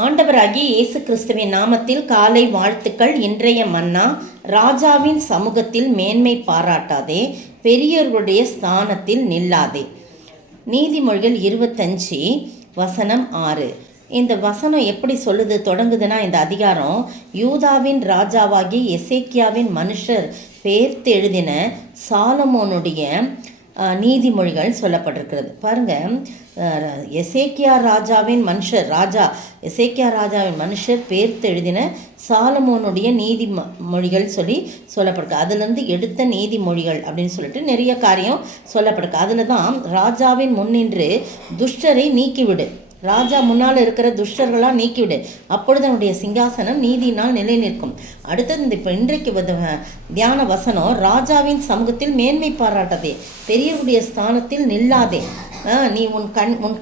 ஆண்டவராகிய இயேசு கிறிஸ்துவின் நாமத்தில் காலை வாழ்த்துக்கள். இன்றைய மன்னா, ராஜாவின் சமூகத்தில் மேன்மை பாராட்டாதே, பெரியவர்களுடைய ஸ்தானத்தில் நில்லாதே. நீதிமொழிகள் 25:6. இந்த வசனம் எப்படி சொல்லுது தொடங்குதுன்னா, இந்த அதிகாரம் யூதாவின் ராஜாவாகிய எசேக்கியாவின் மனுஷர் பேர்த்து எழுதின சாலமோனுடைய நீதிமொழிகள் சொல்லப்பட்டிருக்கிறது. பாருங்க, எசேக்கியா ராஜாவின் மனுஷர் பேர்த்து எழுதின சாலமோனுடைய நீதிமொழிகள் சொல்லப்பட்டிருக்கு. அதுலேருந்து எடுத்த நீதிமொழிகள் அப்படின்னு சொல்லிட்டு நிறைய காரியம் சொல்லப்பட்டிருக்கு. அதில் தான் ராஜாவின் முன்னின்று துஷ்டரை நீக்கிவிடு, ராஜா முன்னால் இருக்கிற துஷ்டர்களாக நீக்கிவிடு, அப்பொழுது அவனுடைய சிங்காசனம் நீதியினால் நிலை நிற்கும். அடுத்தது இப்போ இன்றைக்கு தியான வசனம், ராஜாவின் சமூகத்தில் மேன்மை பாராட்டாதே, பெரியவருடைய ஸ்தானத்தில் நில்லாதே. நீ உன்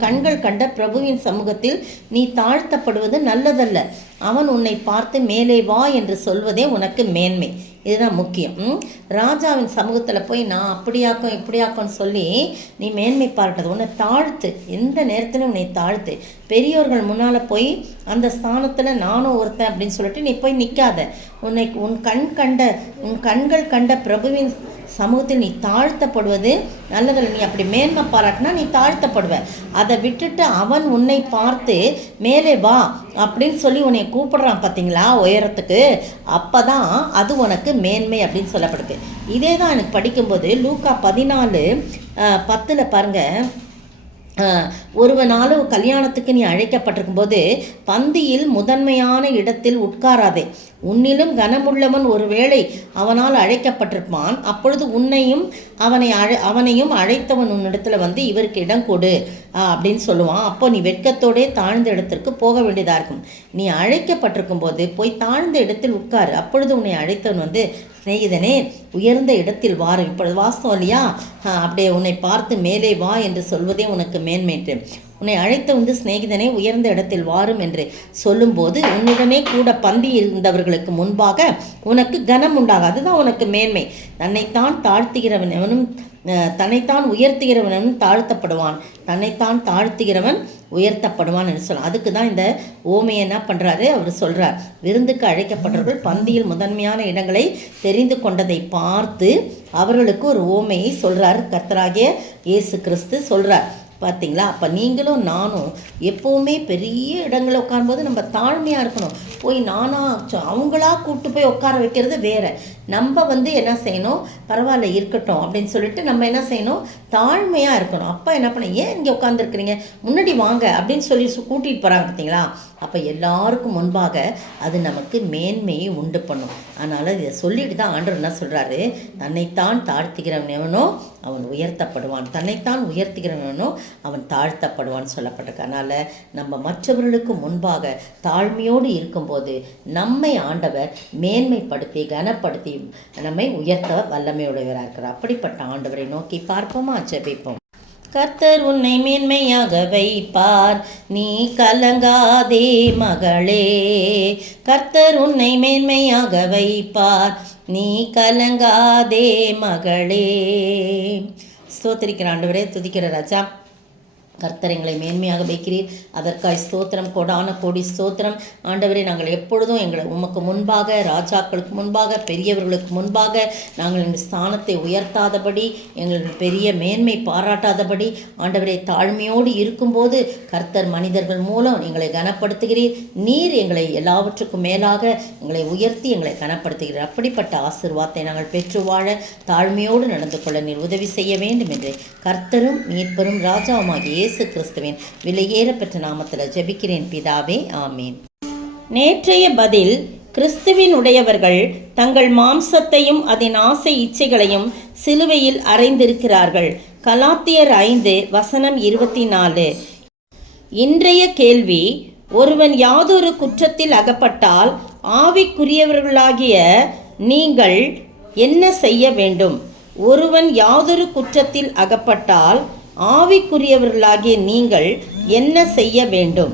கண்கள் கண்ட பிரபுவின் சமூகத்தில் நீ தாழ்த்தப்படுவது நல்லதல்ல. அவன் உன்னை பார்த்து மேலே வா என்று சொல்வதே உனக்கு மேன்மை. இதுதான் முக்கியம். ராஜாவின் சமூகத்தில் போய் நான் அப்படியாக்கும் இப்படியாக்கும்னு சொல்லி நீ மேன்மை பாராட்டது. உன்னை தாழ்த்து, எந்த நேரத்திலும் உன்னை தாழ்த்து. பெரியோர்கள் முன்னால் போய் அந்த ஸ்தானத்தில் நானும் ஒருத்தன் அப்படின்னு சொல்லிட்டு நீ போய் நிற்காத. உன் கண்கள் கண்ட பிரபுவின் சமூகத்தில் நீ தாழ்த்தப்படுவது நல்லதில்லை. நீ அப்படி மேன்மை பாராட்டினா நீ தாழ்த்தப்படுவ. அதை விட்டுட்டு அவன் உன்னை பார்த்து மேலே வா அப்படின்னு சொல்லி உன்னை கூப்பிடுறான் பார்த்தீங்களா உயரத்துக்கு, அப்போ தான் அது உனக்கு மேன்மை அப்படின்னு சொல்லப்படுது. இதே தான் எனக்கு படிக்கும்போது லூக்கா 14:10 பாருங்கள், ஒருவனாலும் கல்யாணத்துக்கு நீ அழைக்கப்பட்டிருக்கும் போது பந்தியில் முதன்மையான இடத்தில் உட்காராதே. உன்னிலும் கனமுள்ளவன் ஒருவேளை அவனால் அழைக்கப்பட்டிருப்பான், அப்பொழுது அவனையும் அழைத்தவன் உன்னிடத்துல இவருக்கு இடம் கொடு அப்படின்னு சொல்லுவான். அப்போ நீ வெட்கத்தோடே தாழ்ந்த இடத்திற்கு போக வேண்டியதாக இருக்கும். நீ அழைக்கப்பட்டிருக்கும் போது போய் தாழ்ந்த இடத்தில் உட்காரு, அப்பொழுது உன்னை அழைத்தவன் சிநேகிதனே உயர்ந்த இடத்தில் வாரு. இப்பொழுது வாஸ்தவம் இல்லையா? அப்படியே உன்னை பார்த்து மேலே வா என்று சொல்வதே உனக்கு மேன்மைட்டு. உன்னை அழைத்த சிநேகிதனே உயர்ந்த இடத்தில் வாரும் என்று சொல்லும்போது உன்னுடனே கூட பந்தி இருந்தவர்களுக்கு முன்பாக உனக்கு கனம் உண்டாகும். அதுதான் உனக்கு மேன்மை. தன்னைத்தான் உயர்த்துகிறவனும் தாழ்த்தப்படுவான், தன்னைத்தான் தாழ்த்துகிறவன் உயர்த்தப்படுவான் என்று சொல்லலாம். அதுக்கு தான் இந்த ஓமையை என்ன பண்ணுறாரு, அவர் சொல்கிறார், விருந்துக்கு அழைக்கப்பட்டவர்கள் பந்தியில் முதன்மையான இடங்களை தெரிந்து கொண்டதை பார்த்து அவர்களுக்கு ஒரு ஓமையை சொல்கிறார் கர்த்தராகிய இயேசு கிறிஸ்து சொல்கிறார். பார்த்தீங்களா? அப்போ நீங்களும் நானும் எப்போவுமே பெரிய இடங்களில் உட்காரும்போது நம்ம தாழ்மையாக இருக்கணும். போய் அவங்களா கூப்பிட்டு போய் உட்கார வைக்கிறது வேறு. நம்ம என்ன செய்யணும், பரவாயில்ல இருக்கட்டும் அப்படின்னு சொல்லிட்டு நம்ம என்ன செய்யணும், தாழ்மையாக இருக்கணும். அப்போ என்ன பண்ண, ஏன் இங்கே உட்காந்துருக்குறீங்க, முன்னாடி வாங்க அப்படின்னு சொல்லி கூட்டிகிட்டு போகிறாங்க பார்த்தீங்களா? அப்போ எல்லாருக்கும் முன்பாக அது நமக்கு மேன்மையை உண்டு பண்ணும். அதனால் இதை சொல்லிட்டு தான் ஆண்டவர் என்ன சொல்கிறாரு, தன்னைத்தான் தாழ்த்துகிறவன் எவனோ அவன் உயர்த்தப்படுவான், தன்னைத்தான் உயர்த்துகிறவனோ அவன் தாழ்த்தப்படுவான்னு சொல்லப்பட்டிருக்கு. அதனால் நம்ம மற்றவர்களுக்கு முன்பாக தாழ்மையோடு இருக்கும்போது நம்மை ஆண்டவர் மேன்மைப்படுத்தி கனப்படுத்தி நம்மை உயர்த்த வல்லமையுடையவராக இருக்கிறார். அப்படிப்பட்ட ஆண்டவரை நோக்கி பார்ப்போமா, ஜெபிப்போம். கர்த்தர் உன்னை மேன்மையாக வைப்பார், நீ கலங்காதே மகளே. கர்த்தர் உன்னை மேன்மையாக வைப்பார், நீ கலங்காதே மகளே. ஸ்தோத்திரிக்கிற ஆண்டவரே, துதிக்கிற ராஜா, கர்த்தர் எங்களை மேன்மையாக வைக்கிறீர், அதற்காய் ஸ்தோத்திரம், கொடான கோடி ஸ்தோத்திரம். ஆண்டவரே, நாங்கள் எப்பொழுதும் உமக்கு முன்பாக, ராஜாக்களுக்கு முன்பாக, பெரியவர்களுக்கு முன்பாக நாங்கள் எங்கள் ஸ்தானத்தை உயர்த்தாதபடி, எங்கள் பெரிய மேன்மை பாராட்டாதபடி, ஆண்டவரே தாழ்மையோடு இருக்கும்போது கர்த்தர் மனிதர்கள் மூலம் எங்களை கனப்படுத்துகிறீர். நீர் எங்களை எல்லாவற்றுக்கும் மேலாக எங்களை உயர்த்தி எங்களை கனப்படுத்துகிறீர். அப்படிப்பட்ட ஆசீர்வாதத்தை நாங்கள் பெற்று வாழ தாழ்மையோடு நடந்து கொள்ள நீர் உதவி செய்ய வேண்டும் என்று கர்த்தரும் மீட்பரும் ராஜாவுமாகிய இயேசு கிறிஸ்துவின் விலையேற பெற்ற நாமத்தில் ஜெபிக்கிறேன் பிதாவே, ஆமீன். நேற்றைய பதில், கிறிஸ்துவின் உடையவர்கள் தங்கள் மாம்சத்தையும் அதன் ஆசை இச்சைகளையும் சிலுவையில் அறைந்திருக்கிறார்கள். கலாத்தியர் 5:24. இன்றைய கேள்வி, ஒருவன் யாதொரு குற்றத்தில் அகப்பட்டால் ஆவிக்குரியவர்களாகிய நீங்கள் என்ன செய்ய வேண்டும்? ஒருவன் யாதொரு குற்றத்தில் அகப்பட்டால் ஆவிக்குரியவர்களாகிய நீங்கள் என்ன செய்ய வேண்டும்?